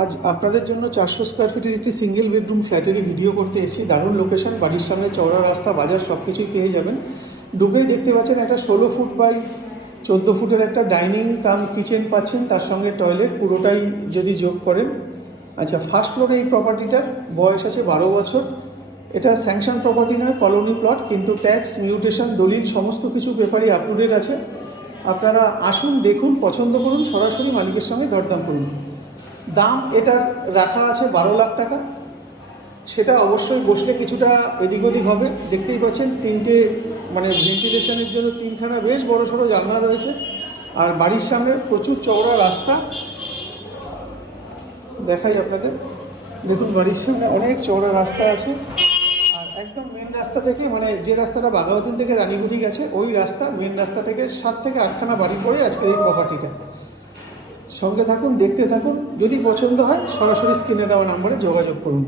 আজ আপনাদের জন্য 400 স্কোয়ার ফিটের একটি সিঙ্গেল বেডরুম ফ্ল্যাটেরই ভিডিও করতে এসেছি। দারুণ লোকেশন, বাড়ির সামনে চওড়া রাস্তা, বাজার সব কিছুই পেয়ে যাবেন। ঢুকেই দেখতে পাচ্ছেন একটা 16 ফুট বাই 14 ফুটের একটা ডাইনিং কাম কিচেন পাচ্ছেন, তার সঙ্গে টয়লেট পুরোটাই যদি যোগ করেন। আচ্ছা, ফার্স্ট ফ্লোরে এই প্রপার্টিটার বয়স আছে 12 বছর। এটা স্যাংশন প্রপার্টি নয়, কলোনি প্লট, কিন্তু ট্যাক্স, মিউটেশন, দলিল সমস্ত কিছু পেপারই আপ টু ডেট আছে। আপনারা আসুন, দেখুন, পছন্দ করুন, সরাসরি মালিকের সঙ্গে দরদাম করুন। দাম এটার রাখা আছে 12 লাখ টাকা। সেটা অবশ্যই বসলে কিছুটা এদিক ওদিক হবে। দেখতেই পাচ্ছেন তিনটে ভেন্টিলেশনের জন্য তিনখানা বেশ বড় সড়ো জানলা রয়েছে। আর বাড়ির সামনে প্রচুর চওড়া রাস্তা দেখাই আপনাদের। দেখুন, বাড়ির সামনে অনেক চওড়া রাস্তা আছে। আর একদম মেন রাস্তা থেকে, যে রাস্তাটা বাঘাযতীন থেকে রানীগুটি গেছে, ওই রাস্তা, মেন রাস্তা থেকে 7 থেকে 8খানা বাড়ি পড়ে আজকে এই প্রপার্টিটা। সঙ্গে থাকুন, দেখতে থাকুন। যদি পছন্দ হয় সরাসরি স্ক্রিনে দেওয়া নম্বরে যোগাযোগ করুন।